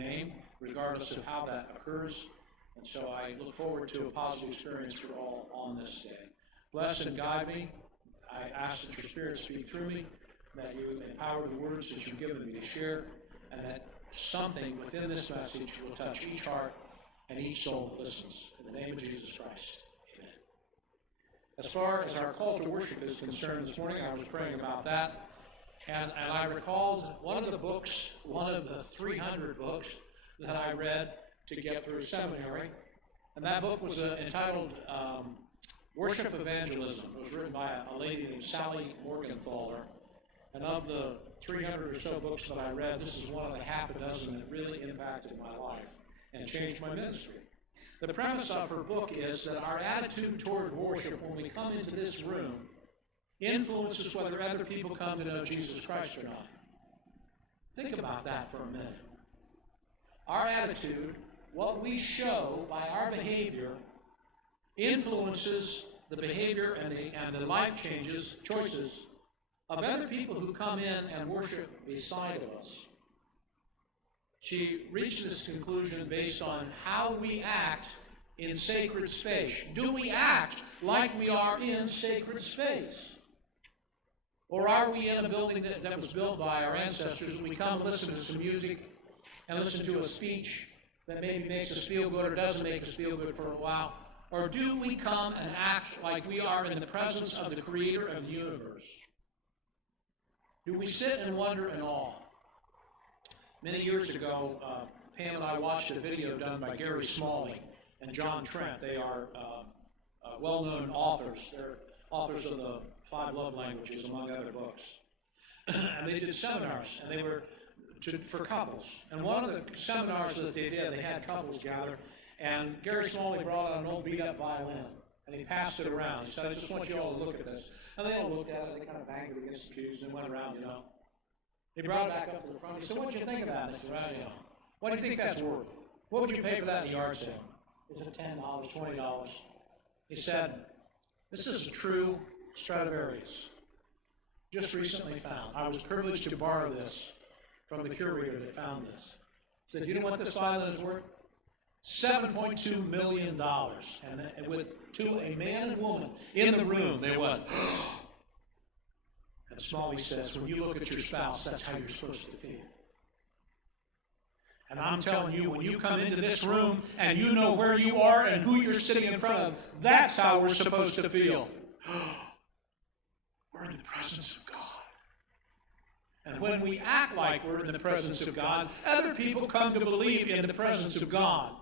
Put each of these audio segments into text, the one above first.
name, regardless of how that occurs. And so I look forward to a positive experience for all on this day. Bless and guide me. I ask that your Spirit speak through me, that you empower the words that you've given me to share, and that something within this message will touch each heart and each soul that listens. In the name of Jesus Christ, amen. As far as our call to worship is concerned this morning, I was praying about that, and I recalled one of the books, one of the 300 books that I read to get through seminary, and that book was entitled Worship Evangelism. It was written by a lady named Sally Morgenthaler, and of the 300 or so books that I read, this is one of the half a dozen that really impacted my life and changed my ministry. The premise of her book is that our attitude toward worship when we come into this room influences whether other people come to know Jesus Christ or not. Think about that for a minute. Our attitude, what we show by our behavior, influences the behavior and the life choices of other people who come in and worship beside of us. She reached this conclusion based on how we act in sacred space. Do we act like we are in sacred space? Or are we in a building that was built by our ancestors? We come and listen to some music and listen to a speech that maybe makes us feel good or doesn't make us feel good for a while? Or do we come and act like we are in the presence of the Creator of the universe? Do we sit and wonder in awe? Many years ago, Pam and I watched a video done by Gary Smalley and John Trent. They are well-known authors. They're authors of the 5 Love Languages, among other books. And they did seminars, and they were for couples. And one of the seminars that they did, they had couples gather, and Gary Smalley brought out an old beat-up violin, and he passed it around. He said, I just want you all to look at this. And they all looked at it, they kind of banged it against the pews and went around, you know. He brought it back up to the front. He said, what did you think about it? I said, well, you know, what do you think that's worth? What would you pay for that in a yard sale? Is it $10, $20? He said, this is a true Stradivarius. Just recently found. I was privileged to borrow this from the curator that found this. He said, you know what this violin is worth? $7.2 million. And to a man and woman in the room, they went, and Smalley says, when you look at your spouse, that's how you're supposed to feel. And I'm telling you, when you come into this room and you know where you are and who you're sitting in front of, that's how we're supposed to feel. We're in the presence of God. And when we act like we're in the presence of God, other people come to believe in the presence of God.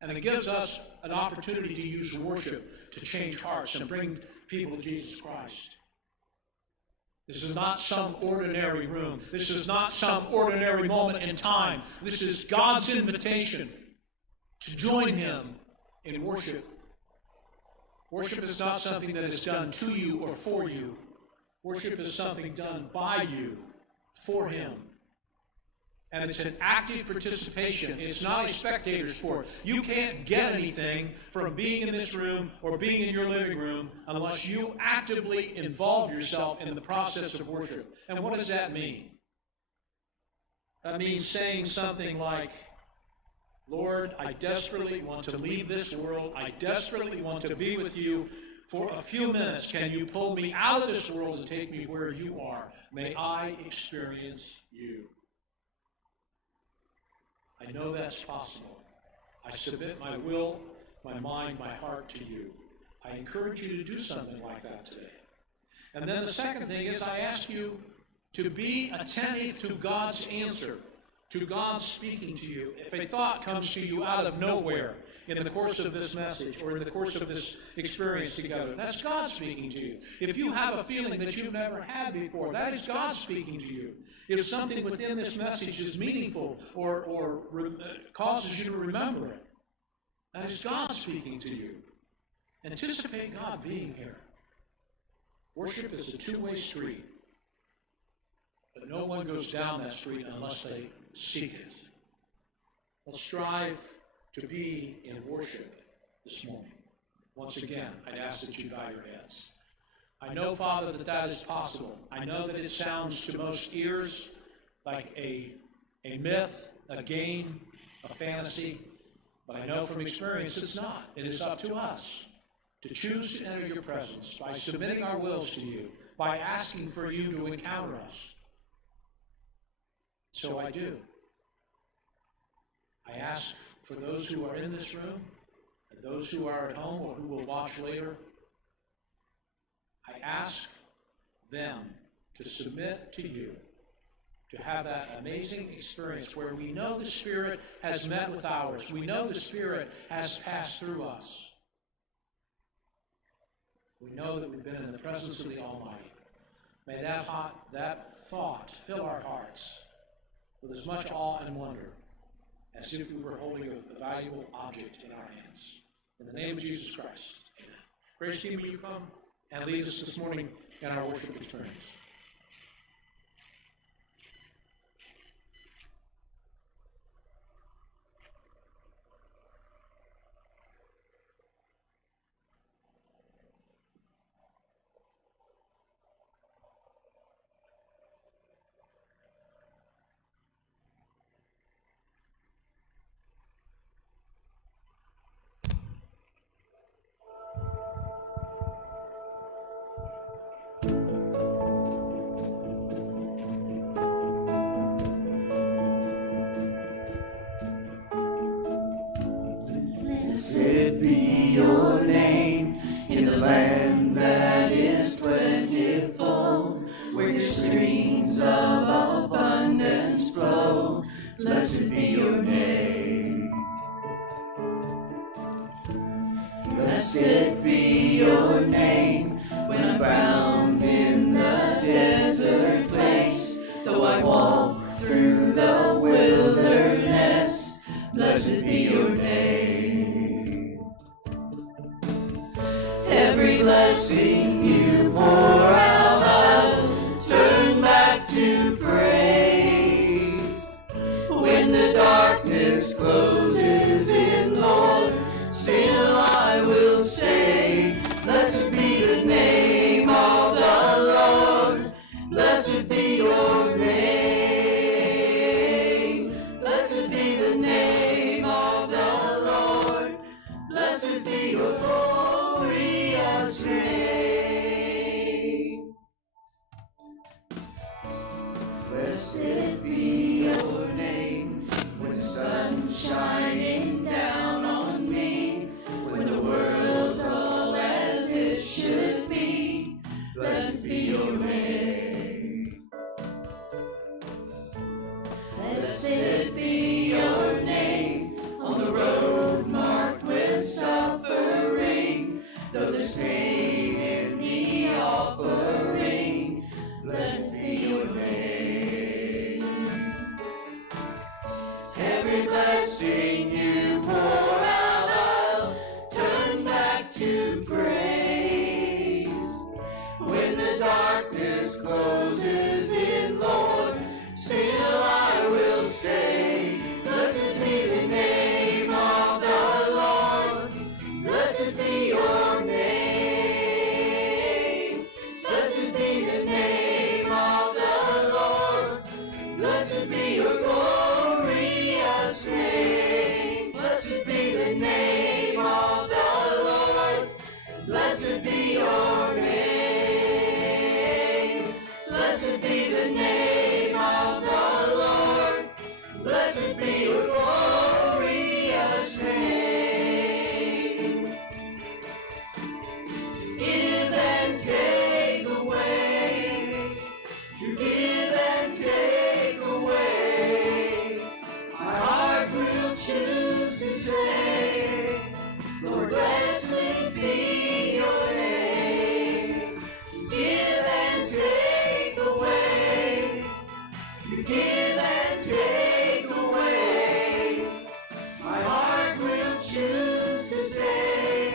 And it gives us an opportunity to use worship to change hearts and bring people to Jesus Christ. This is not some ordinary room. This is not some ordinary moment in time. This is God's invitation to join Him in worship. Worship is not something that is done to you or for you. Worship is something done by you for Him. And it's an active participation. It's not a spectator sport. You can't get anything from being in this room or being in your living room unless you actively involve yourself in the process of worship. And what does that mean? That means saying something like, Lord, I desperately want to leave this world. I desperately want to be with you for a few minutes. Can you pull me out of this world and take me where you are? May I experience you. I know that's possible. I submit my will, my mind, my heart to you. I encourage you to do something like that today. And then the second thing is I ask you to be attentive to God's answer, to God speaking to you. If a thought comes to you out of nowhere in the course of this message or in the course of this experience together, that's God speaking to you. If you have a feeling that you've never had before, that is God speaking to you. If something within this message is meaningful or causes you to remember it, that is God speaking to you. Anticipate God being here. Worship is a two-way street, but no one goes down that street unless they seek it. Let's strive to be in worship this morning. Once again, I'd ask that you bow your heads. I know, Father, that is possible. I know that it sounds to most ears like a myth, a game, a fantasy, but I know from experience it's not. It is up to us to choose to enter your presence by submitting our wills to you, by asking for you to encounter us. So I do. I ask for those who are in this room and those who are at home or who will watch later. I ask them to submit to you, to have that amazing experience where we know the Spirit has met with ours. We know the Spirit has passed through us. We know that we've been in the presence of the Almighty. May that thought fill our hearts with as much awe and wonder as if we were holding a valuable object in our hands. In the name of Jesus Christ, amen. Grace team, will you come and lead us this morning in our worship experience? Blessed be your name in the land that is plentiful, where your streams of abundance flow. Blessed be your name. Blessed be your name when I'm found in the desert place, though I walk through the wilderness. Blessed be your name. Every blessing you pour out, I'll turn back to praise. When the darkness closes in, Lord, still I will say, blessed be the name of the Lord. Blessed be your name. Blessed be the name of the Lord. Blessed be your glorious name. Blessed be your name when the sun's shining down on me, when the world's all as it should be. Blessed be your name. Blessed be your name on the road marked with suffering, though there's pain in the offering. Blessed be your name. Every blessing you pour out, I'll turn back to praise. When the darkness closes in, Lord, still I will say, blessed be the name of the Lord. Blessed be your name. Blessed be the name of the Lord. Blessed be your glorious name. Blessed be the name of the Lord. Blessed be your name. Blessed be the name of the Lord. Blessed be your glorious name. Give and take away. You give and take away. My heart will choose to say, Lord, blessed be your name. You give and take away. You give and take away. My heart will choose to say,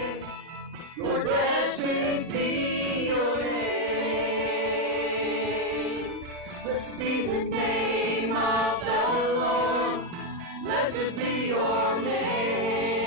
Lord, blessed be your name. Blessed be the name of the Lord. Blessed be your name.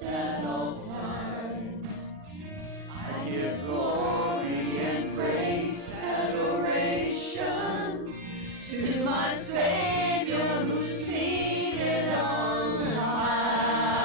blessed at all times. I give glory and praise, adoration to my Savior who's seated on high.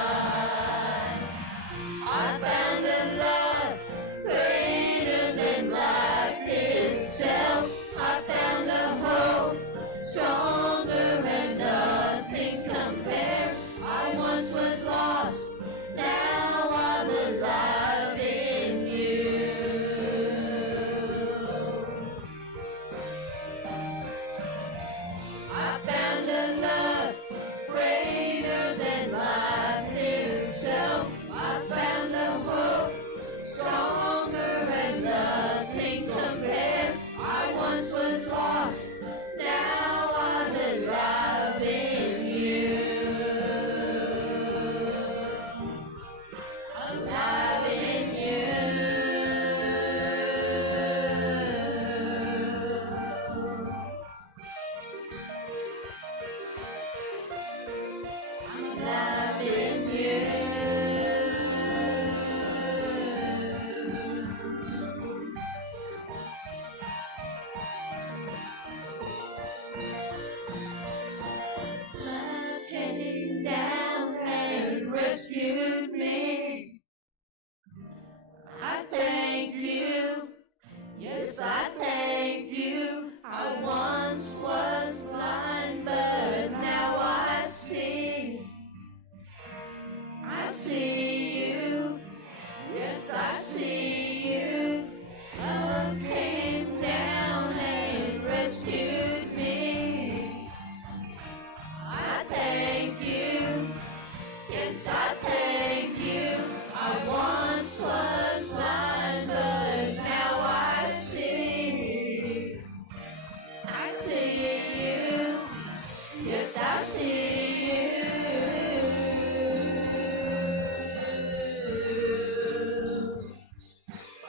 I found a love greater than life itself. I found a hope stronger and nothing compares. I once was lost, now I'm alive in you. I found a love greater than life itself. I found a hope stronger and nothing compares. I once was lost, now I'm alive in you. Alive in you. Alive in you. Love came down and rescued me. I thank you. Yes, I thank you. I once was blind, but now I see. I see you. Yes, I see you. Love came down and rescued me. I thank you. Yes, I thank you. I once was blind, but now I see. I see you. Yes, I see you.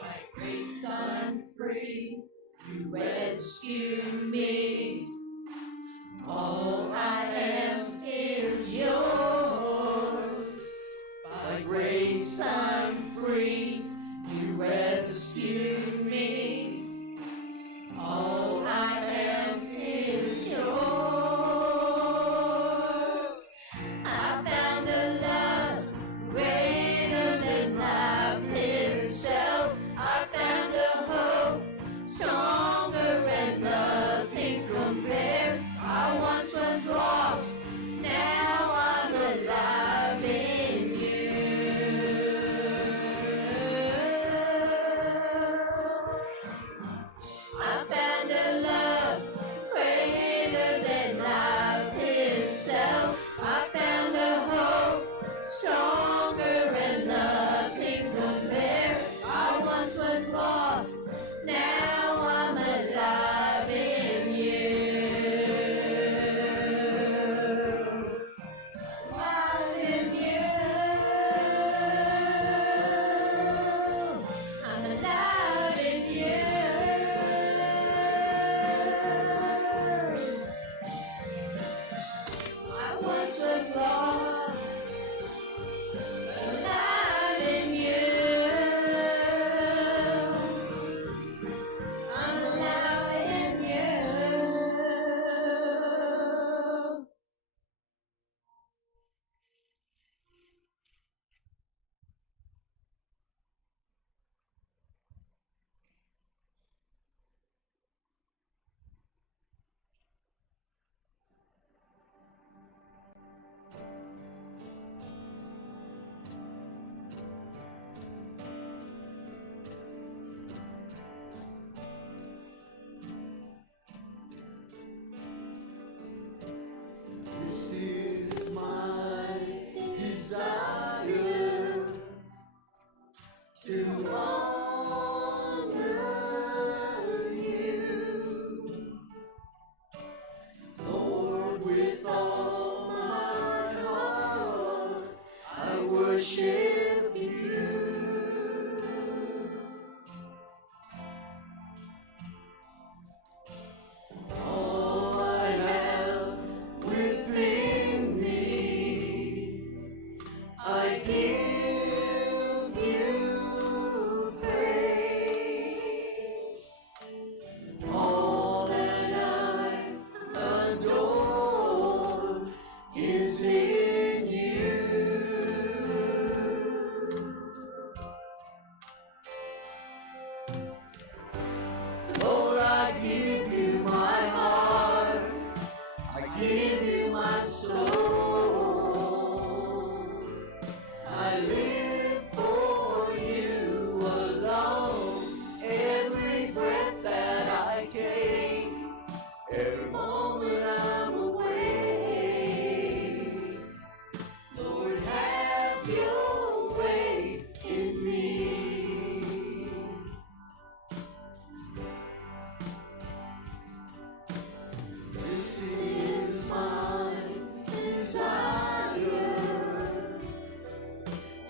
By grace I'm free. You rescue me. All I am is yours. By grace I'm free. You rescue me. All I am is yours. I found a love greater than life itself. I found a hope stronger and nothing compares. I once was lost, now I'm alive in you. I found a love greater than life itself. I found a hope stronger and nothing compares. I once was lost, now I'm alive in you. Alive in you. I'm alive in you. I once was lost, alive in you. I'm alive in you. This is my desire to honor you, Lord, with all my heart. I worship you. All I have within me, I give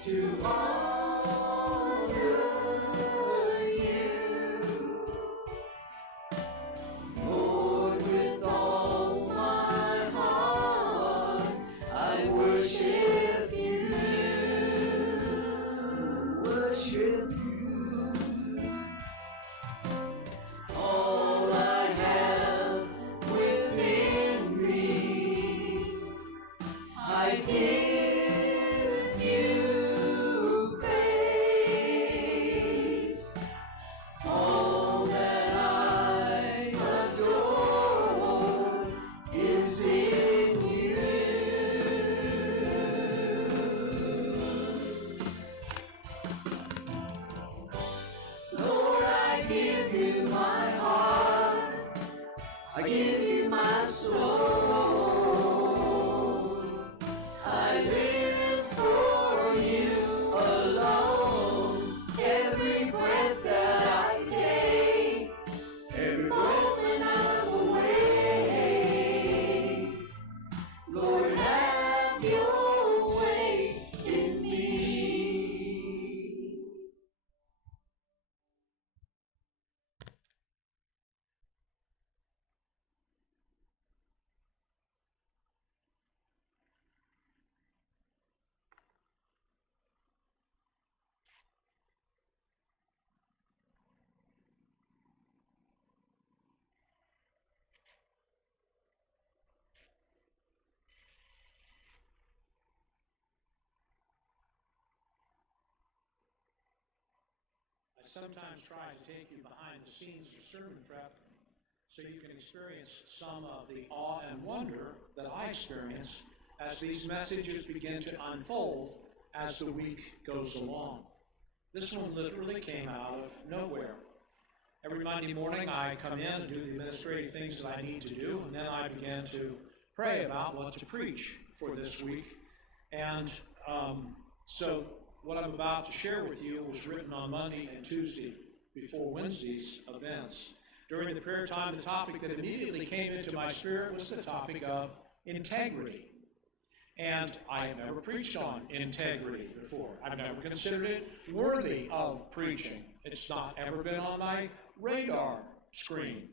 to honor you. Lord, with all my heart, I worship you. Worship you. All I have within me, I give you praise. All that I adore is in you. Lord, I give you my heart, I give you my soul. I live for you alone. Every breath that I take, every moment I'm away. Lord, have your way in me. I sometimes try to take you behind the scenes of sermon prep so you can experience some of the awe and wonder that I experience as these messages begin to unfold as the week goes along. This one literally came out of nowhere. Every Monday morning I come in and do the administrative things that I need to do, and then I begin to pray about what to preach for this week. And so what I'm about to share with you was written on Monday and Tuesday before Wednesday's events. During the prayer time, the topic that immediately came into my spirit was the topic of integrity. And I have never preached on integrity before. I've never considered it worthy of preaching. It's not ever been on my radar screen.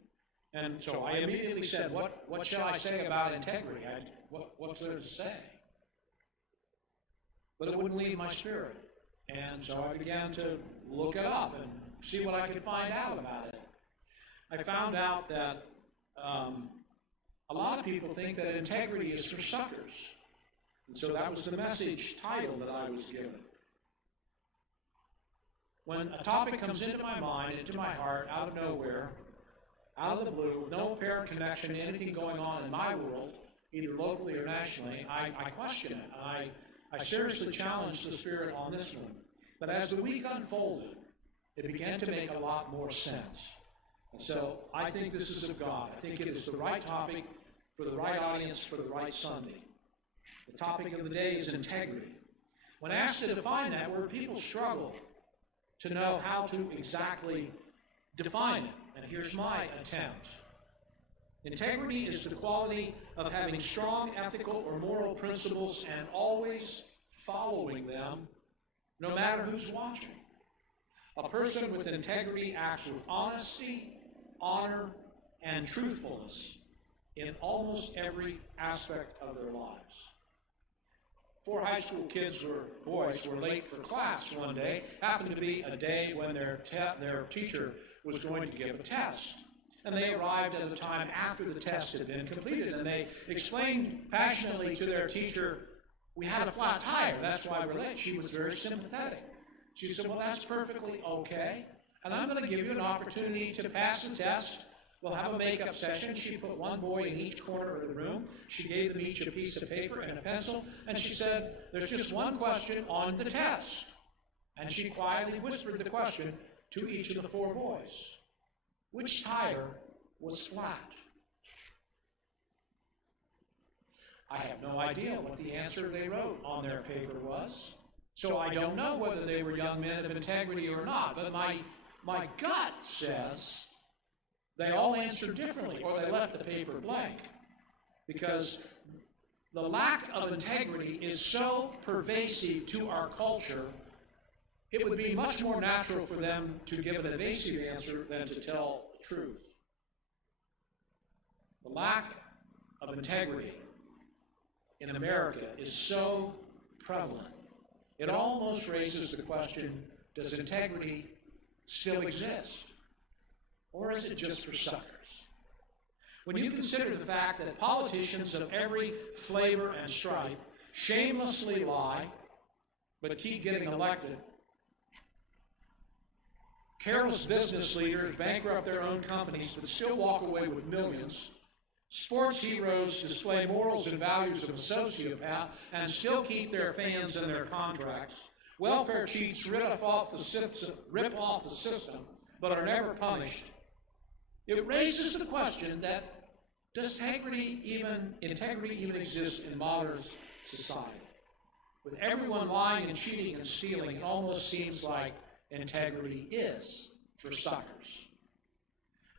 And so I immediately said, what shall I say about integrity? What's there to say? But it wouldn't leave my spirit. And so I began to look it up and see what I could find out about it. I found out that a lot of people think that integrity is for suckers. And so that was the message title that I was given. When a topic comes into my mind, into my heart, out of nowhere, out of the blue, with no apparent connection to anything going on in my world, either locally or nationally, I question it. I seriously challenged the Spirit on this one. But as the week unfolded, it began to make a lot more sense. And so I think this is of God. I think it is the right topic for the right audience for the right Sunday. The topic of the day is integrity. When asked to define that word, people struggle to know how to exactly define it. And here's my attempt. Integrity is the quality of having strong ethical or moral principles and always following them, no matter who's watching. A person with integrity acts with honesty, honor, and truthfulness in almost every aspect of their lives. 4 high school boys were late for class one day. Happened to be a day when their teacher was going to give a test. And they arrived at the time after the test had been completed, and they explained passionately to their teacher, "We had a flat tire, that's why we're late." She was very sympathetic. She said, "Well, that's perfectly okay, and I'm going to give you an opportunity to pass the test. We'll have a makeup session." She put one boy in each corner of the room. She gave them each a piece of paper and a pencil, and she said, "There's just one question on the test." And she quietly whispered the question to each of the 4 boys. Which tire was flat? I have no idea what the answer they wrote on their paper was. So I don't know whether they were young men of integrity or not, but my gut says they all answered differently, or they left the paper blank. Because the lack of integrity is so pervasive to our culture, it would be much more natural for them to give an evasive answer than to tell the truth. The lack of integrity in America is so prevalent, it almost raises the question, does integrity still exist? Or is it just for suckers? When you consider the fact that politicians of every flavor and stripe shamelessly lie, but keep getting elected, careless business leaders bankrupt their own companies but still walk away with millions, sports heroes display morals and values of a sociopath and still keep their fans in their contracts, welfare cheats rip off the system but are never punished, it raises the question that does integrity even exist in modern society? With everyone lying and cheating and stealing, it almost seems like integrity is for suckers.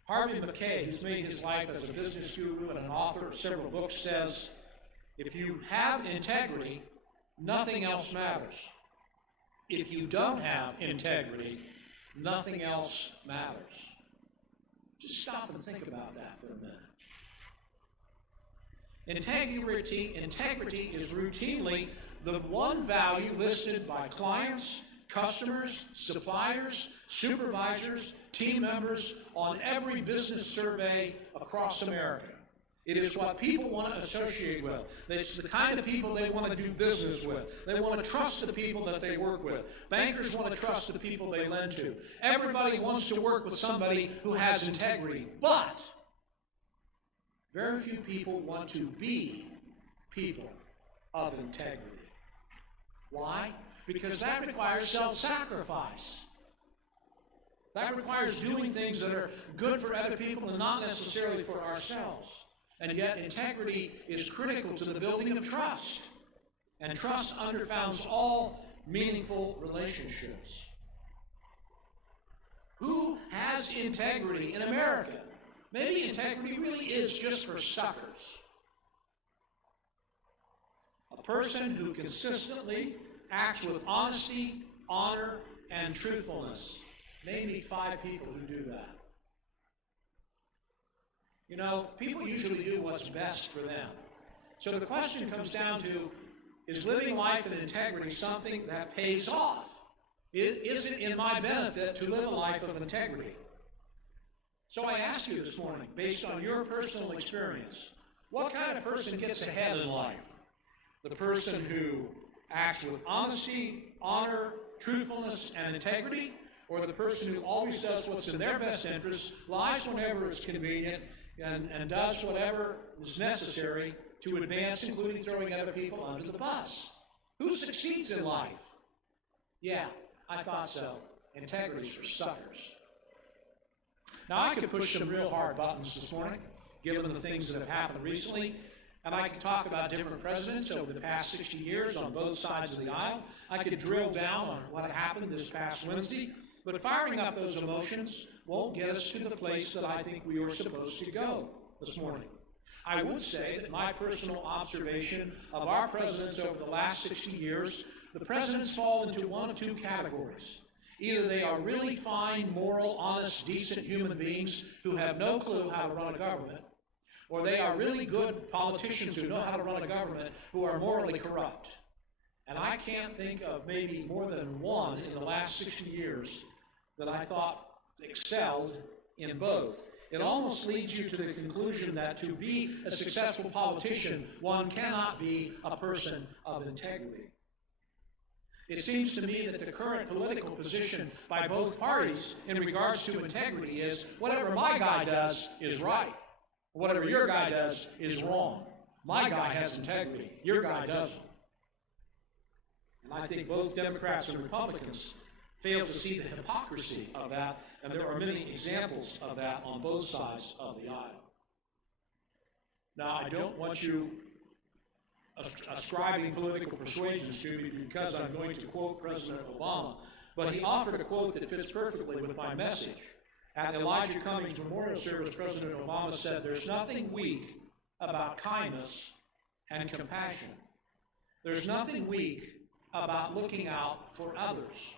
Harvey Mackay, who's made his life as a business guru and an author of several books, says, if you have integrity, nothing else matters. If you don't have integrity, nothing else matters. Just stop and think about that for a minute. Integrity is routinely the one value listed by clients, customers, suppliers, supervisors, team members on every business survey across America. It is what people want to associate with. It's the kind of people they want to do business with. They want to trust the people that they work with. Bankers want to trust the people they lend to. Everybody wants to work with somebody who has integrity, but very few people want to be people of integrity. Why? Because that requires self-sacrifice. That requires doing things that are good for other people and not necessarily for ourselves. And yet integrity is critical to the building of trust. And trust underfounds all meaningful relationships. Who has integrity in America? Maybe integrity really is just for suckers. A person who consistently acts with honesty, honor, and truthfulness. Maybe 5 people who do that. You know, people usually do what's best for them. So the question comes down to, is living life in integrity something that pays off? Is it in my benefit to live a life of integrity? So I ask you this morning, based on your personal experience, what kind of person gets ahead in life? The person who acts with honesty, honor, truthfulness, and integrity, or the person who always does what's in their best interest, lies whenever it's convenient, and does whatever is necessary to advance, including throwing other people under the bus? Who succeeds in life? Yeah, I thought so. Integrity's for suckers. Now, I could push some real hard buttons this morning, given the things that have happened recently, and I could talk about different presidents over the past 60 years on both sides of the aisle. I could drill down on what happened this past Wednesday, but firing up those emotions won't get us to the place that I think we were supposed to go this morning. I would say that my personal observation of our presidents over the last 60 years, the presidents fall into one of 2 categories. Either they are really fine, moral, honest, decent human beings who have no clue how to run a government, or they are really good politicians who know how to run a government who are morally corrupt. And I can't think of maybe more than one in the last 60 years that I thought excelled in both. It almost leads you to the conclusion that to be a successful politician, one cannot be a person of integrity. It seems to me that the current political position by both parties in regards to integrity is whatever my guy does is right. Whatever your guy does is wrong. My guy has integrity. Your guy doesn't. And I think both Democrats and Republicans fail to see the hypocrisy of that, and there are many examples of that on both sides of the aisle. Now, I don't want you ascribing political persuasions to me because I'm going to quote President Obama, but he offered a quote that fits perfectly with my message. At the Elijah Cummings Memorial Service, President Obama said, "There's nothing weak about kindness and compassion. There's nothing weak about looking out for others.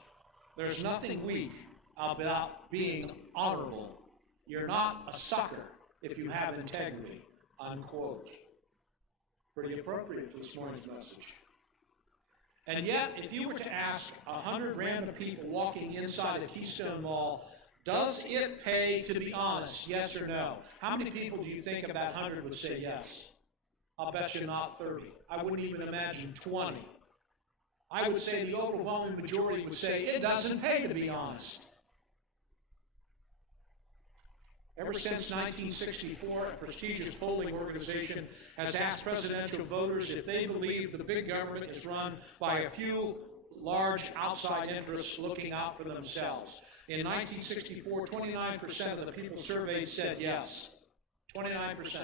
There's nothing weak about being honorable. You're not a sucker if you have integrity, unquote. Pretty appropriate for this morning's message. And yet, if you were to ask 100 random people walking inside a Keystone Mall, does it pay to be honest, yes or no? How many people do you think of that 100 would say yes? I'll bet you not 30. I wouldn't even imagine 20. I would say the overwhelming majority would say it doesn't pay to be honest. Ever since 1964, a prestigious polling organization has asked presidential voters if they believe the big government is run by a few large outside interests looking out for themselves. In 1964, 29% of the people surveyed said yes. 29%.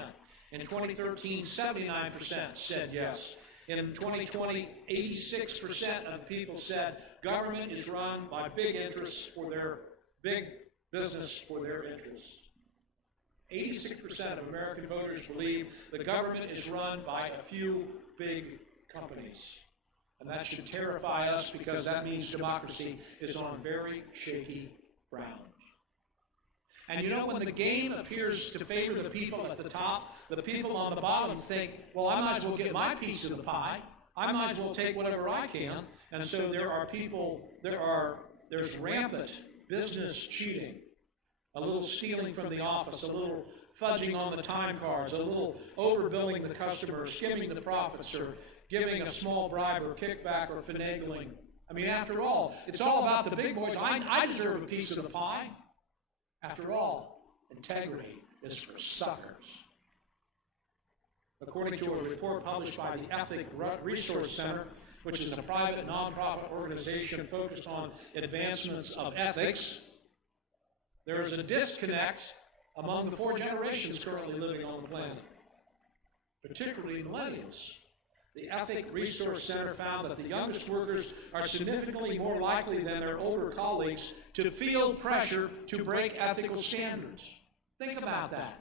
In 2013, 79% said yes. In 2020, 86% of people said government is run by big interests for their big business for their interests. 86% of American voters believe the government is run by a few big companies. And that should terrify us because that means democracy is on very shaky ground. And you know, when the game appears to favor the people at the top, the people on the bottom think, well, I might as well get my piece of the pie. I might as well take whatever I can. And so there's rampant business cheating, a little stealing from the office, a little fudging on the time cards, a little overbilling the customer, skimming the profits, or giving a small bribe or kickback or finagling. I mean, after all, it's all about the big boys. I deserve a piece of the pie. After all, integrity is for suckers. According to a report published by the Ethic Resource Center, which is a private nonprofit organization focused on advancements of ethics, there is a disconnect among the 4 generations currently living on the planet, particularly millennials. The Ethic Resource Center found that the youngest workers are significantly more likely than their older colleagues to feel pressure to break ethical standards. Think about that.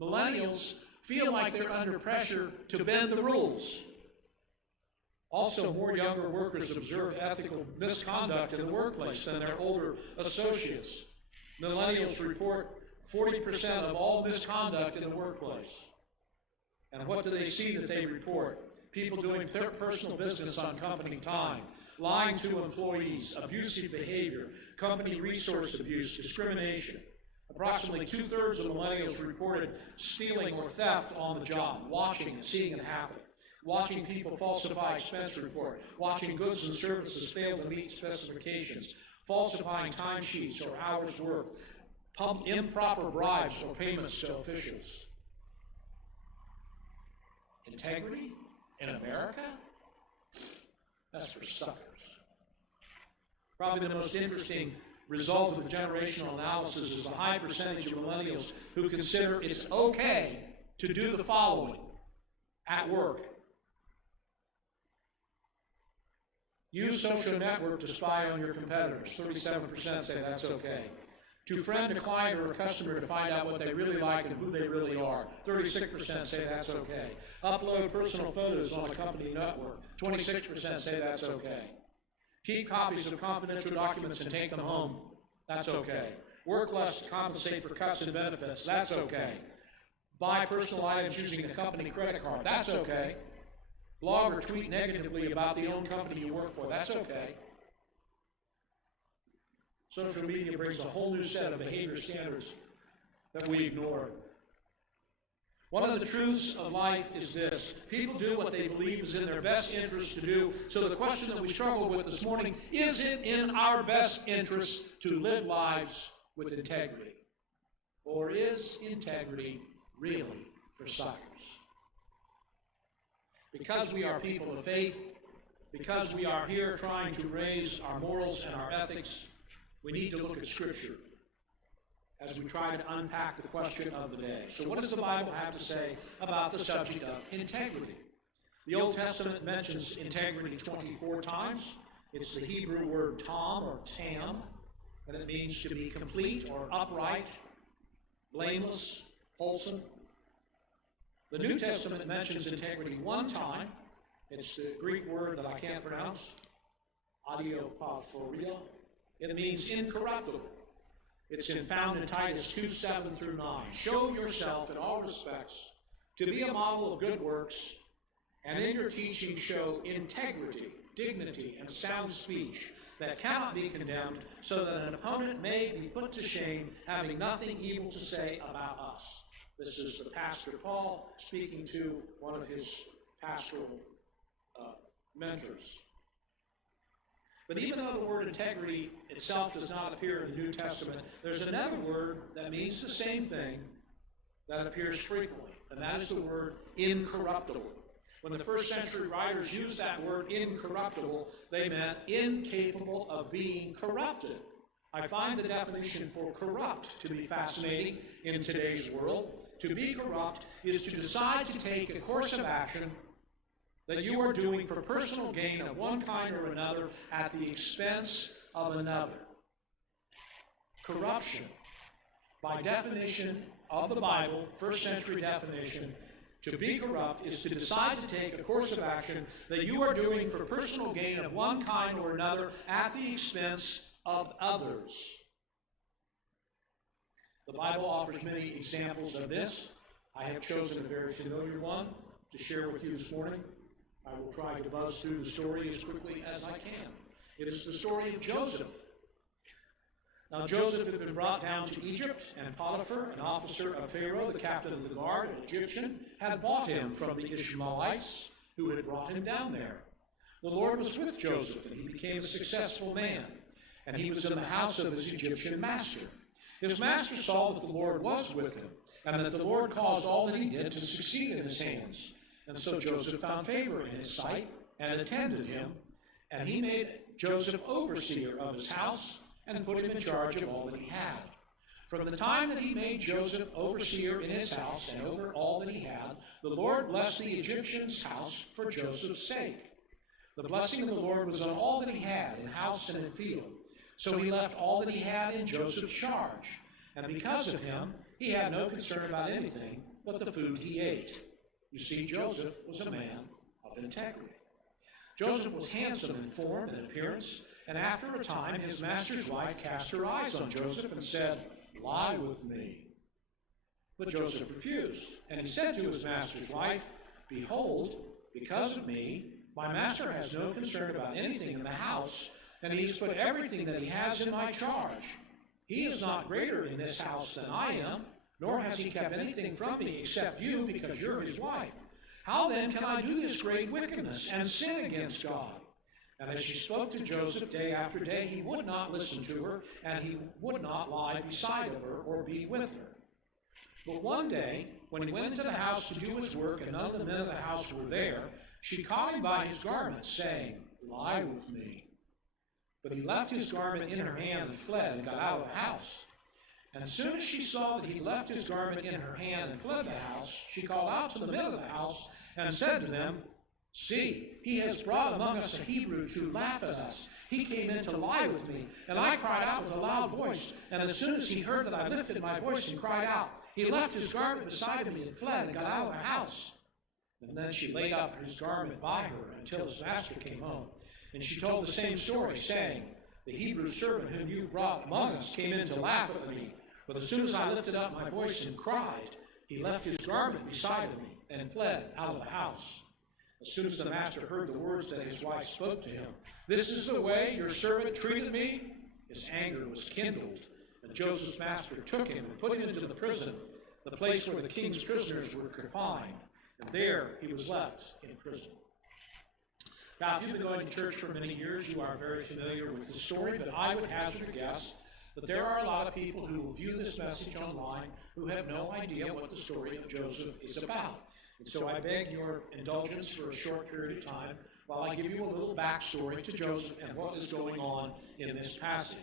Millennials feel like they're under pressure to bend the rules. Also, more younger workers observe ethical misconduct in the workplace than their older associates. Millennials report 40% of all misconduct in the workplace. And what do they see that they report? People doing personal business on company time, lying to employees, abusive behavior, company resource abuse, discrimination. Approximately 2/3 of millennials reported stealing or theft on the job, watching and seeing it happen. Watching people falsify expense report, watching goods and services fail to meet specifications, falsifying timesheets or hours worked, improper bribes or payments to officials. Integrity in America? That's for suckers. Probably the most interesting result of the generational analysis is the high percentage of millennials who consider it's okay to do the following at work. Use social network to spy on your competitors. 37% say that's okay. To friend a client or a customer to find out what they really like and who they really are. 36% say that's okay. Upload personal photos on a company network. 26% say that's okay. Keep copies of confidential documents and take them home. That's okay. Work less to compensate for cuts and benefits. That's okay. Buy personal items using a company credit card. That's okay. Blog or tweet negatively about the own company you work for. That's okay. Social media brings a whole new set of behavior standards that we ignore. One of the truths of life is this: people do what they believe is in their best interest to do. So the question that we struggled with this morning, is it in our best interest to live lives with integrity? Or is integrity really for suckers? Because we are people of faith, because we are here trying to raise our morals and our ethics, we need to look at Scripture as we try to unpack the question of the day. So what does the Bible have to say about the subject of integrity? The Old Testament mentions integrity 24 times. It's the Hebrew word tam or tam, and it means to be complete or upright, blameless, wholesome. The New Testament mentions integrity one time. It's the Greek word that I can't pronounce, adiopathoria. It means incorruptible. It's found in Titus 2:7 through 9. Show yourself in all respects to be a model of good works, and in your teaching show integrity, dignity, and sound speech that cannot be condemned, so that an opponent may be put to shame, having nothing evil to say about us. This is the Pastor Paul speaking to one of his pastoral mentors. But even though the word integrity itself does not appear in the New Testament, there's another word that means the same thing that appears frequently, and that is the word incorruptible. When the first century writers used that word incorruptible, they meant incapable of being corrupted. I find the definition for corrupt to be fascinating in today's world. To be corrupt is to decide to take a course of action that you are doing for personal gain of one kind or another at the expense of another. Corruption, by definition of the Bible, first century definition, to be corrupt is to decide to take a course of action that you are doing for personal gain of one kind or another at the expense of others. The Bible offers many examples of this. I have chosen a very familiar one to share with you this morning. I will try to buzz through the story as quickly as I can. It is the story of Joseph. Now Joseph had been brought down to Egypt, and Potiphar, an officer of Pharaoh, the captain of the guard, an Egyptian, had bought him from the Ishmaelites who had brought him down there. The Lord was with Joseph, and he became a successful man, and he was in the house of his Egyptian master. His master saw that the Lord was with him, and that the Lord caused all that he did to succeed in his hands. And so Joseph found favor in his sight and attended him, and he made Joseph overseer of his house and put him in charge of all that he had. From the time that he made Joseph overseer in his house and over all that he had, the Lord blessed the Egyptian's house for Joseph's sake. The blessing of the Lord was on all that he had in house and in field. So he left all that he had in Joseph's charge, and because of him, he had no concern about anything but the food he ate. You see, Joseph was a man of integrity. Joseph was handsome in form and appearance, and after a time his master's wife cast her eyes on Joseph and said, "Lie with me." But Joseph refused, and he said to his master's wife, "Behold, because of me, my master has no concern about anything in the house, and he has put everything that he has in my charge. He is not greater in this house than I am, nor has he kept anything from me except you, because you're his wife. How then can I do this great wickedness and sin against God?" And as she spoke to Joseph day after day, he would not listen to her, and he would not lie beside of her or be with her. But one day, when he went into the house to do his work, and none of the men of the house were there, she caught him by his garment, saying, "Lie with me." But he left his garment in her hand and fled and got out of the house. And as soon as she saw that he left his garment in her hand and fled the house, she called out to the men of the house and said to them, "See, he has brought among us a Hebrew to laugh at us. He came in to lie with me, and I cried out with a loud voice. And as soon as he heard that I lifted my voice and cried out, he left his garment beside me and fled and got out of the house." And then she laid up his garment by her until his master came home. And she told the same story, saying, "The Hebrew servant whom you brought among us came in to laugh at me. But as soon as I lifted up my voice and cried, he left his garment beside me and fled out of the house." As soon as the master heard the words that his wife spoke to him, "This is the way your servant treated me," his anger was kindled. And Joseph's master took him and put him into the prison, the place where the king's prisoners were confined. And there he was left in prison. Now, if you've been going to church for many years, you are very familiar with the story, but I would hazard a guess that there are a lot of people who will view this message online who have no idea what the story of Joseph is about. And so I beg your indulgence for a short period of time while I give you a little backstory to Joseph and what is going on in this passage.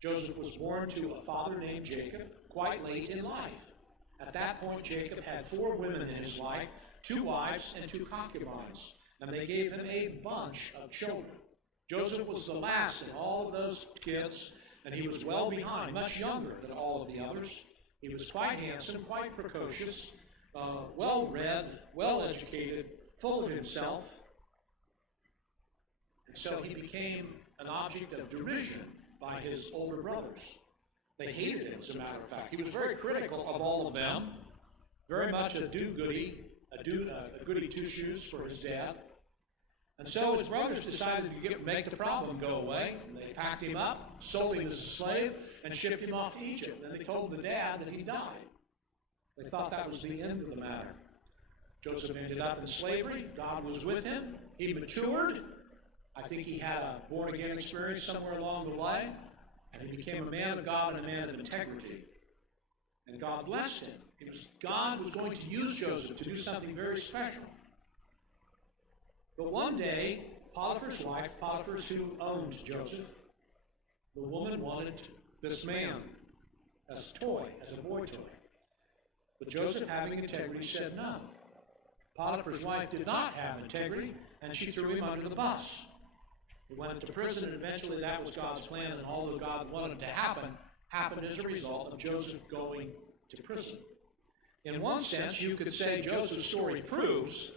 Joseph was born to a father named Jacob quite late in life. At that point, Jacob had 4 women in his life, 2 wives and 2 concubines, and they gave him a bunch of children. Joseph was the last in all of those kids, and he was well behind, much younger than all of the others. He was quite handsome, quite precocious, well-read, well-educated, full of himself. And so he became an object of derision by his older brothers. They hated him, as a matter of fact. He was very critical of all of them, very much a do-goody, a goody two-shoes for his dad. And so his brothers decided to make the problem go away. And they packed him up, sold him as a slave, and shipped him off to Egypt. And they told the dad that he died. They thought that was the end of the matter. Joseph ended up in slavery. God was with him. He matured. I think he had a born-again experience somewhere along the way. And he became a man of God and a man of integrity. And God blessed him. God was going to use Joseph to do something very special. But one day, Potiphar's wife, Potiphar's who owned Joseph, the woman wanted this man as a toy, as a boy toy. But Joseph, having integrity, said no. Potiphar's wife did not have integrity, and she threw him under the bus. He went into prison, and eventually that was God's plan, and although God wanted it to happen, happened as a result of Joseph going to prison. In one sense, you could say Joseph's story proves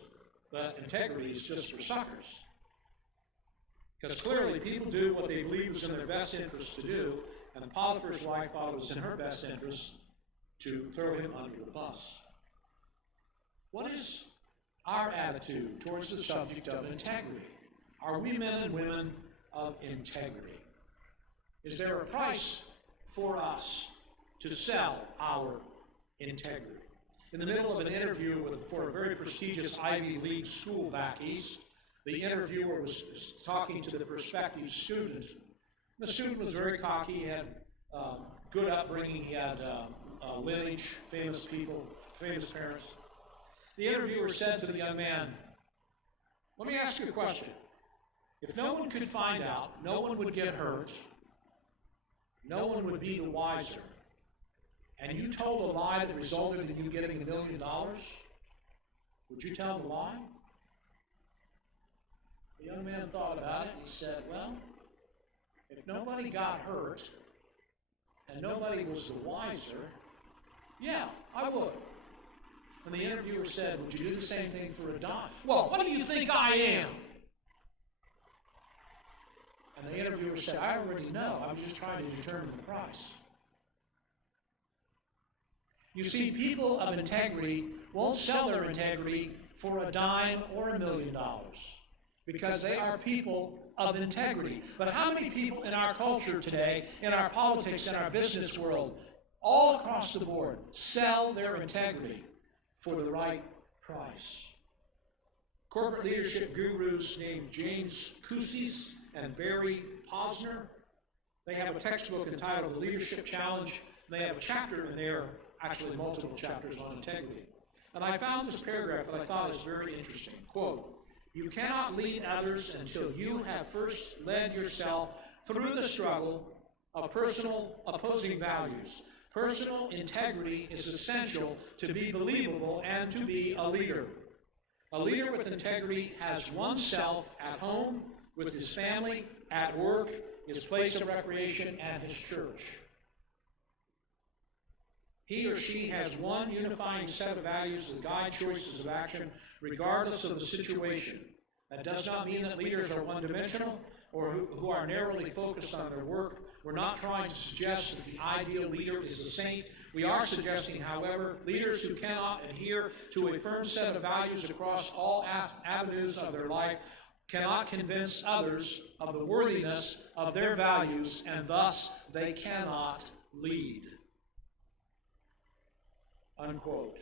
that integrity is just for suckers. Because clearly people do what they believe is in their best interest to do, and Potiphar's wife thought it was in her best interest to throw him under the bus. What is our attitude towards the subject of integrity? Are we men and women of integrity? Is there a price for us to sell our integrity? In the middle of an interview for a very prestigious Ivy League school back east, the interviewer was talking to the prospective student. The student was very cocky. He had good upbringing. He had lineage, famous people, famous parents. The interviewer said to the young man, "Let me ask you a question. If no one could find out, no one would get hurt, no one would be the wiser, and you told a lie that resulted in you getting $1 million, would you tell the lie?" The young man thought about it, and he said, "Well, if nobody got hurt, and nobody was the wiser, yeah, I would." And the interviewer said, "Would you do the same thing for a dime?" "Well, what do you think I am?" And the interviewer said, "I already know. I'm just trying to determine the price." You see, people of integrity won't sell their integrity for a dime or $1 million because they are people of integrity. But how many people in our culture today, in our politics, in our business world, all across the board, sell their integrity for the right price? Corporate leadership gurus named James Kusis and Barry Posner, they have a textbook entitled The Leadership Challenge. They have a chapter in there, actually multiple chapters, on integrity. And I found this paragraph that I thought is very interesting. Quote, "You cannot lead others until you have first led yourself through the struggle of personal opposing values. Personal integrity is essential to be believable and to be a leader. A leader with integrity has oneself at home, with his family, at work, his place of recreation, and his church. He or she has one unifying set of values that guide choices of action, regardless of the situation. That does not mean that leaders are one-dimensional or who are narrowly focused on their work. We're not trying to suggest that the ideal leader is a saint. We are suggesting, however, leaders who cannot adhere to a firm set of values across all avenues of their life cannot convince others of the worthiness of their values, and thus they cannot lead." Unquote.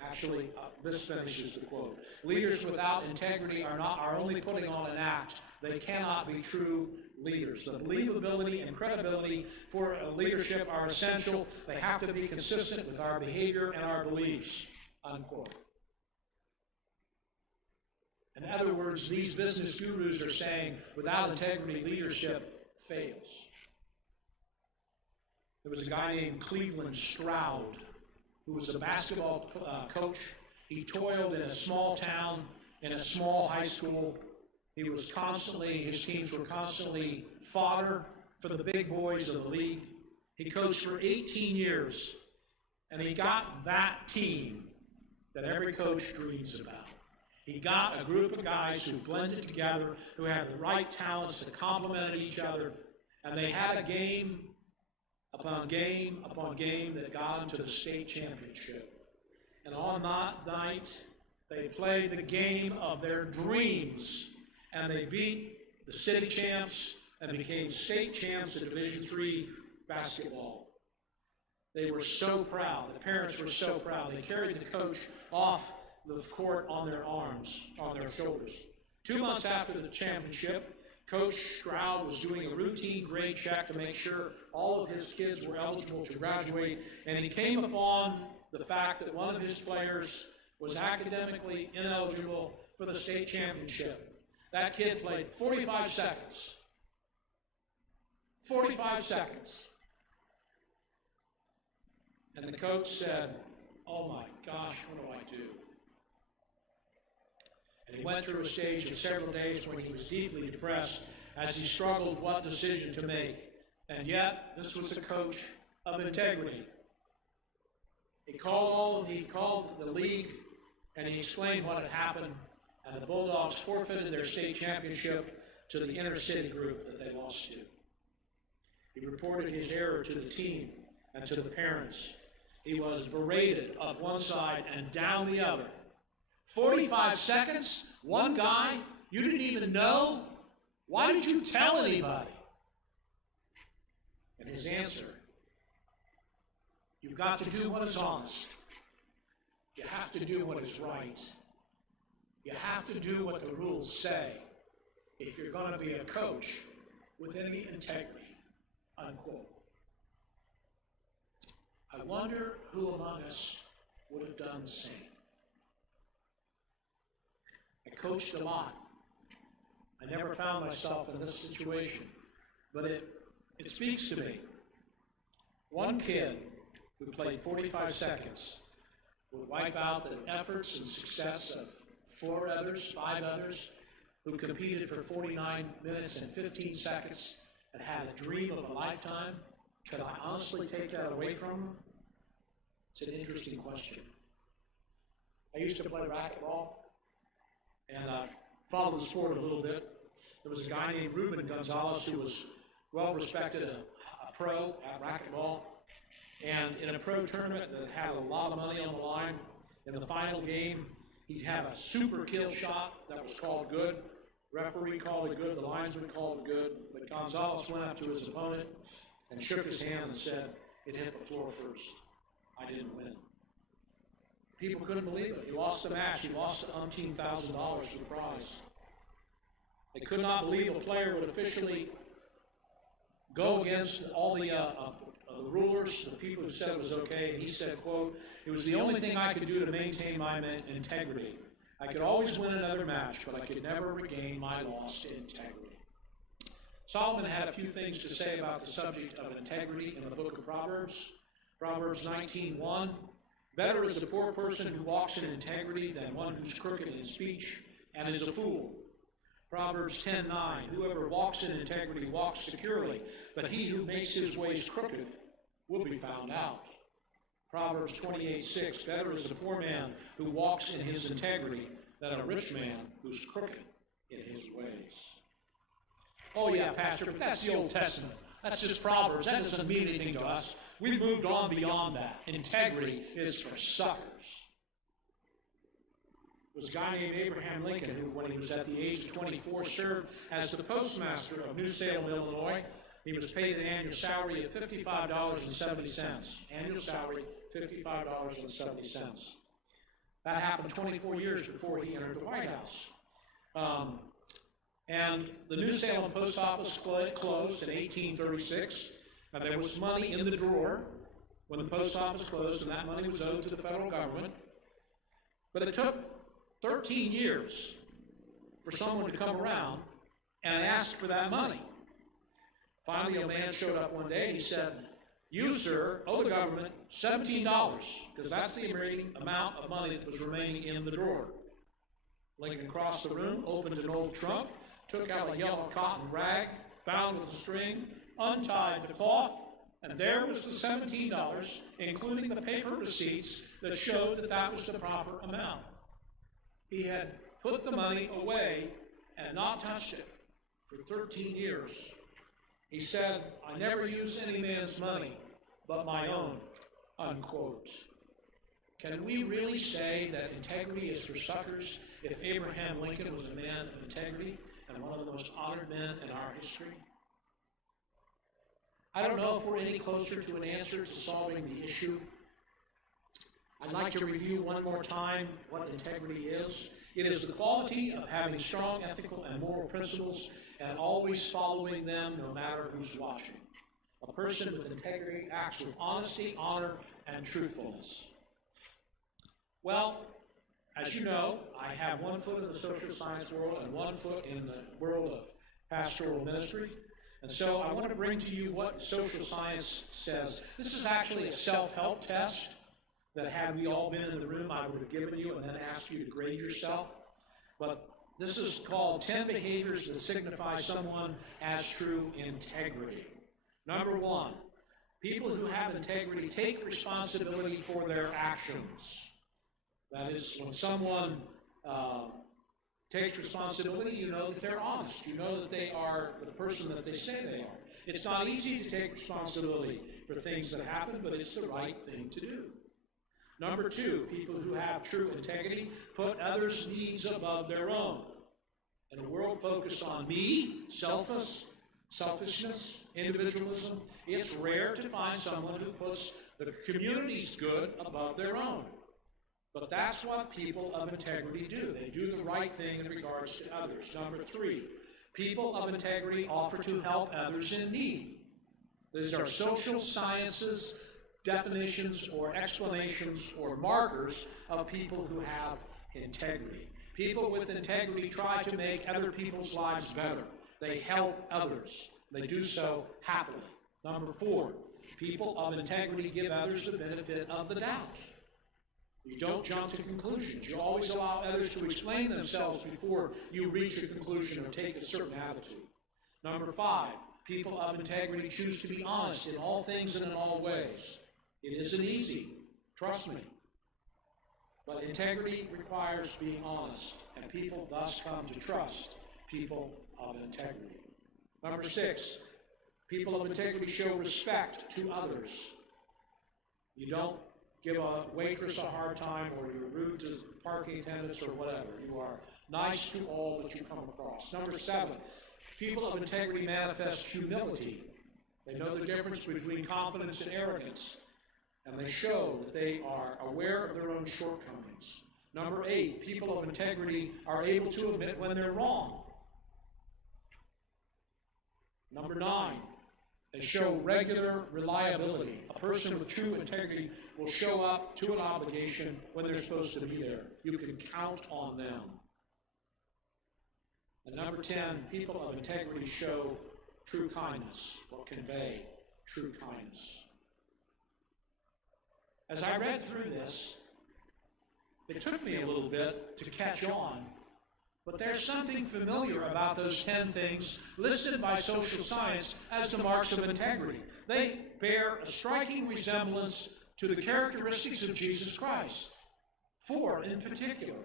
Actually, this finishes the quote. Leaders without integrity are only putting on an act. They cannot be true leaders. The believability and credibility for leadership are essential. They have to be consistent with our behavior and our beliefs. Unquote. In other words, these business gurus are saying without integrity, leadership fails. There was a guy named Cleveland Stroud who was a basketball coach. He toiled in a small town, in a small high school. His teams were constantly fodder for the big boys of the league. He coached for 18 years. And he got that team that every coach dreams about. He got a group of guys who blended together, who had the right talents that complemented each other, and they had a game upon game upon game that got them to the state championship. And on that night, they played the game of their dreams, and they beat the city champs and became state champs in Division III basketball. They were so proud. The parents were so proud. They carried the coach off the court on their arms, on their shoulders. 2 months after the championship, Coach Stroud was doing a routine grade check to make sure all of his kids were eligible to graduate, and he came upon the fact that one of his players was academically ineligible for the state championship. That kid played 45 seconds. 45 seconds. And the coach said, "Oh my gosh, what do I do?" And he went through a stage of several days when he was deeply depressed as he struggled what decision to make. And yet, this was a coach of integrity. He called the league and he explained what had happened, and the Bulldogs forfeited their state championship to the inner city group that they lost to. He reported his error to the team and to the parents. He was berated up one side and down the other. 45 seconds? One guy? You didn't even know? Why did you tell anybody? And his answer, you've got to do what is honest. You have to do what is right. You have to do what the rules say if you're going to be a coach with any integrity, unquote. I wonder who among us would have done the same. I coached a lot. I never found myself in this situation, but it speaks to me. One kid who played 45 seconds would wipe out the efforts and success of 5 others who competed for 49 minutes and 15 seconds and had a dream of a lifetime. Could I honestly take that away from them? It's an interesting question. I used to play racquetball, and I followed the sport a little bit. There was a guy named Ruben Gonzalez who was well-respected, a pro at racquetball. And in a pro tournament that had a lot of money on the line, in the final game, he'd have a super kill shot that was called good. Referee called it good, the linesman called it good, but Gonzalez went up to his opponent and shook his hand and said, "It hit the floor first. I didn't win." People couldn't believe it. He lost the match. He lost $umpteen-thousand for the prize. They could not believe a player would officially go against all the rulers, the people who said it was okay. And he said, quote, "It was the only thing I could do to maintain my integrity. I could always win another match, but I could never regain my lost integrity." Solomon had a few things to say about the subject of integrity in the book of Proverbs. Proverbs 19:1, "Better is the poor person who walks in integrity than one who's crooked in speech and is a fool." Proverbs 10:9, "Whoever walks in integrity walks securely, but he who makes his ways crooked will be found out." Proverbs 28:6, "Better is the poor man who walks in his integrity than a rich man who's crooked in his ways." Oh yeah, Pastor, but that's the Old Testament. That's just Proverbs. That doesn't mean anything to us. We've moved on beyond that. Integrity is for suckers. There was a guy named Abraham Lincoln who, when he was at the age of 24, served as the postmaster of New Salem, Illinois. He was paid an annual salary of $55.70. Annual salary, $55.70. That happened 24 years before he entered the White House. And the New Salem post office closed in 1836. Now, there was money in the drawer when the post office closed, and that money was owed to the federal government. But it took 13 years for someone to come around and ask for that money. Finally, a man showed up one day and he said, "You, sir, owe the government $17, because that's the remaining amount of money that was remaining in the drawer." Lincoln crossed the room, opened an old trunk, took out a yellow cotton rag bound with a string, untied the cloth, And there was the $17, including the paper receipts that showed that that was the proper amount. He had put the money away and not touched it for 13 years. He said, "I never use any man's money but my own," unquote. Can we really say that integrity is for suckers if Abraham Lincoln was a man of integrity and one of the most honored men in our history? I don't know if we're any closer to an answer to solving the issue. I'd like to review one more time what integrity is. It is the quality of having strong ethical and moral principles and always following them no matter who's watching. A person with integrity acts with honesty, honor, and truthfulness. Well, as you know, I have one foot in the social science world and one foot in the world of pastoral ministry. And so I want to bring to you what social science says. This is actually a self-help test that had we all been in the room, I would have given you and then asked you to grade yourself. But this is called 10 behaviors that signify someone has true integrity. Number 1, people who have integrity take responsibility for their actions. That is, when someone takes responsibility, you know that they're honest. You know that they are the person that they say they are. It's not easy to take responsibility for things that happen, but it's the right thing to do. Number 2, people who have true integrity put others' needs above their own. In a world focused on me, selfishness, individualism, it's rare to find someone who puts the community's good above their own. But that's what people of integrity do. They do the right thing in regards to others. Number 3, people of integrity offer to help others in need. These are social sciences definitions or explanations or markers of people who have integrity. People with integrity try to make other people's lives better. They help others. They do so happily. Number 4, people of integrity give others the benefit of the doubt. You don't jump to conclusions. You always allow others to explain themselves before you reach a conclusion or take a certain attitude. Number 5, people of integrity choose to be honest in all things and in all ways. It isn't easy, trust me. But integrity requires being honest, and people thus come to trust people of integrity. Number 6, people of integrity show respect to others. You don't give a waitress a hard time, or you're rude to parking attendants or whatever. You are nice to all that you come across. Number 7, people of integrity manifest humility. They know the difference between confidence and arrogance, and they show that they are aware of their own shortcomings. Number 8, people of integrity are able to admit when they're wrong. Number 9, they show regular reliability. A person with true integrity will show up to an obligation when they're supposed to be there. You can count on them. And number 10, people of integrity show true kindness, or convey true kindness. As I read through this, it took me a little bit to catch on, but there's something familiar about those 10 things listed by social science as the marks of integrity. They bear a striking resemblance to the characteristics of Jesus Christ. 4 in particular.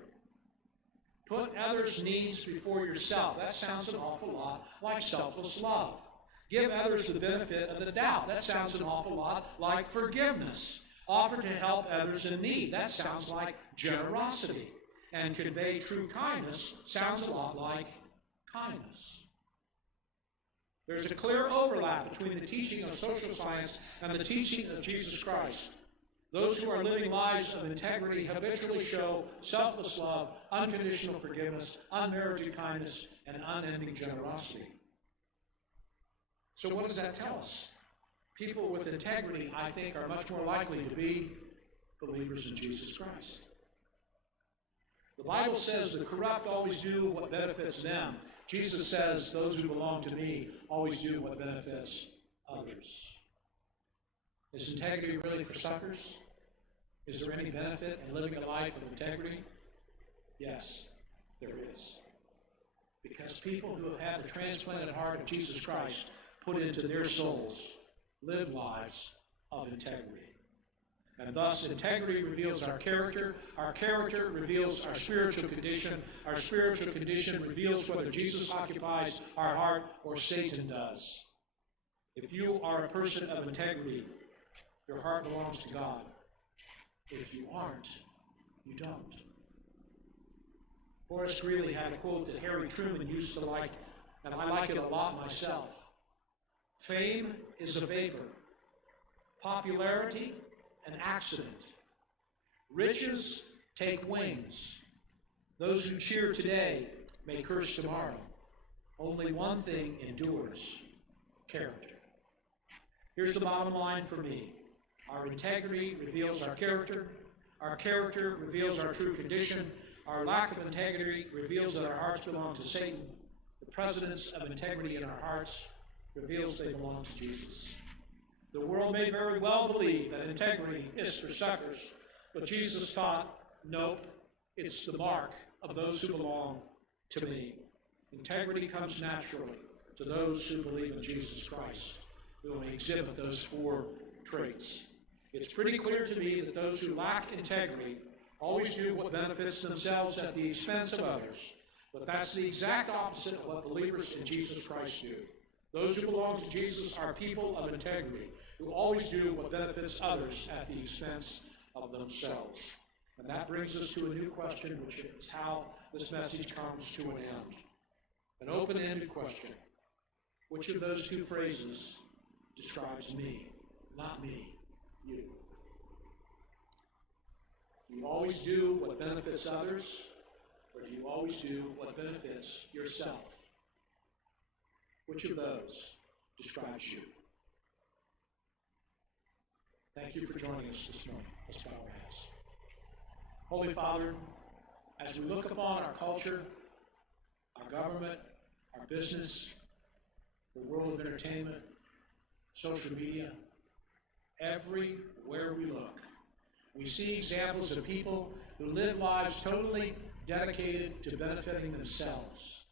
Put others' needs before yourself. That sounds an awful lot like selfless love. Give others the benefit of the doubt. That sounds an awful lot like forgiveness. Offer to help others in need. That sounds like generosity. And convey true kindness sounds a lot like kindness. There's a clear overlap between the teaching of social science and the teaching of Jesus Christ. Those who are living lives of integrity habitually show selfless love, unconditional forgiveness, unmerited kindness, and unending generosity. So what does that tell us? People with integrity, I think, are much more likely to be believers in Jesus Christ. The Bible says the corrupt always do what benefits them. Jesus says those who belong to me always do what benefits others. Is integrity really for suckers? Is there any benefit in living a life of integrity? Yes, there is. Because people who have had the transplanted heart of Jesus Christ put into their souls live lives of integrity. And thus, integrity reveals our character reveals our spiritual condition reveals whether Jesus occupies our heart or Satan does. If you are a person of integrity, your heart belongs to God. If you aren't, you don't. Horace Greeley had a quote that Harry Truman used to like, and I like it a lot myself. Fame is a vapor. Popularity, an accident. Riches take wings. Those who cheer today may curse tomorrow. Only one thing endures: character. Here's the bottom line for me. Our integrity reveals our character reveals our true condition, our lack of integrity reveals that our hearts belong to Satan, the precedence of integrity in our hearts reveals they belong to Jesus. The world may very well believe that integrity is for suckers, but Jesus taught, nope, it's the mark of those who belong to me. Integrity comes naturally to those who believe in Jesus Christ, who only exhibit those 4 traits. It's pretty clear to me that those who lack integrity always do what benefits themselves at the expense of others, but that's the exact opposite of what believers in Jesus Christ do. Those who belong to Jesus are people of integrity, who always do what benefits others at the expense of themselves. And that brings us to a new question, which is how this message comes to an end. An open-ended question. Which of those 2 phrases describes me? Not me, you. Do you always do what benefits others, or do you always do what benefits yourself? Which of those describes you? Thank you for joining us this morning. Let's bow our heads. Holy Father, as we look upon our culture, our government, our business, the world of entertainment, social media, everywhere we look, we see examples of people who live lives totally dedicated to benefiting themselves.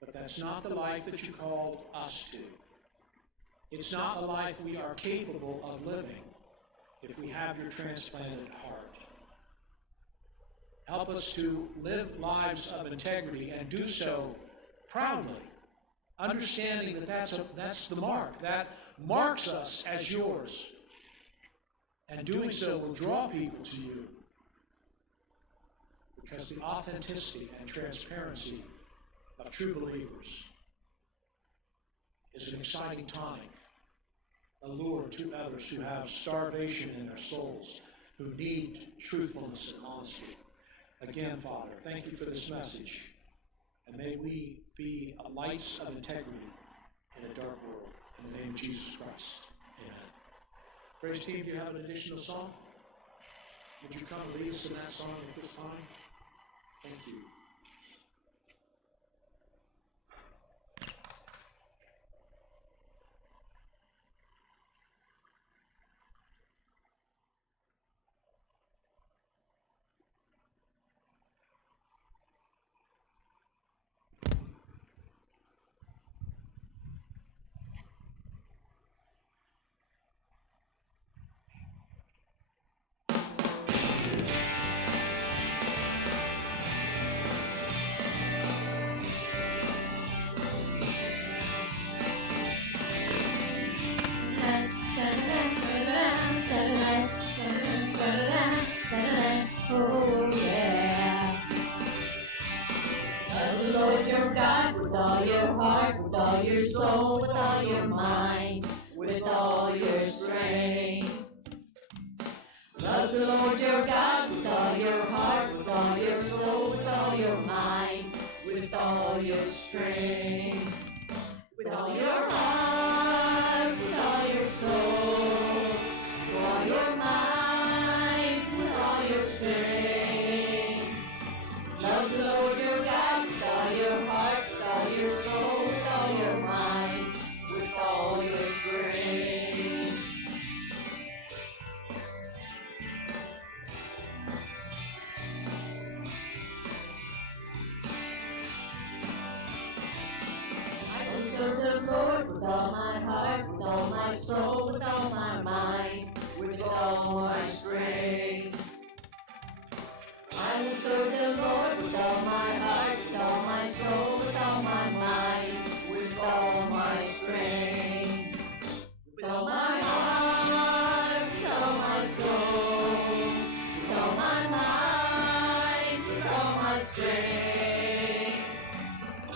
But that's not the life that you called us to. It's not a life we are capable of living if we have your transplanted heart. Help us to live lives of integrity and do so proudly, understanding that that's the mark. That marks us as yours. And doing so will draw people to you because the authenticity and transparency of true believers is an exciting tonic, a lure to others who have starvation in their souls, who need truthfulness and honesty. Again, Father, thank you for this message, and may we be lights of integrity in a dark world. In the name of Jesus Christ, amen. Praise team, do you have an additional song? Would you come and lead us in that song at this time? Thank you. Oh yeah. Love the Lord your God with all your heart, with all your soul, with all your mind, with all your strength. Love the Lord your God with all your heart, with all your soul, with all your mind, with all your strength. With all your heart, with all your soul, with all your mind, with all your strength. Love the Lord your God with all your heart, with all your soul, with all your mind, with all your strength. The Bible serve the Lord with all my heart, with all my soul, with all my mind, with all my strength. I will serve the Lord with all my heart, with all my soul, with all my mind, with all my strength. With all my heart, with all my soul, with all my mind, with all my strength.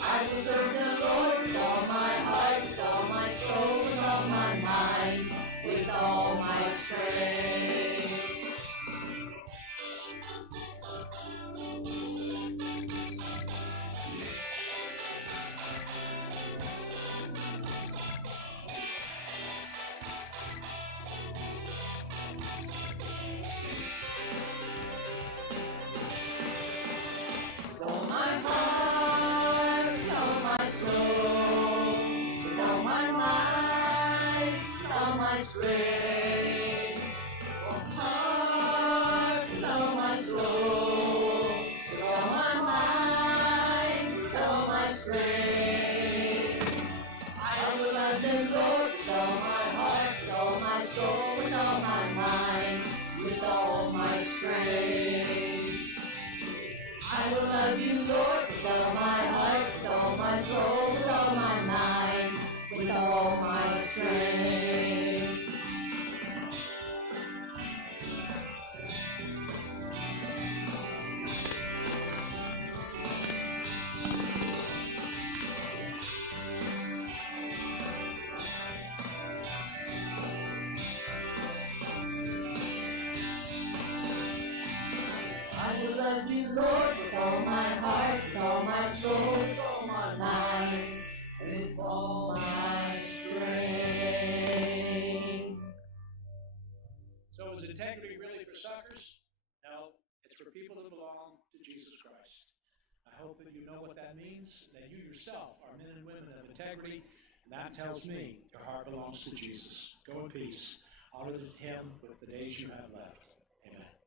I will serve the Lord with all my heart, with all my soul, with all my mind, with all my strength. With all my heart, with all my soul, with all my mind, with all my strength. With all my heart, with all my soul, with all my mind, with all my strength. I will love the Lord with all my heart, with all my soul, with all my mind, with all my strength. I will love you, Lord, with all my heart, with all my soul, with all my mind, with all my strength. I will love you, Lord, with all my heart, with all my soul, with all my mind, with all my strength. So is integrity really for suckers? No, it's for people who belong to Jesus Christ. I hope that you know what that means, that you yourself are men and women of integrity, and that tells me your heart belongs to Jesus. Go in peace. Honor him with the days you have left. Amen.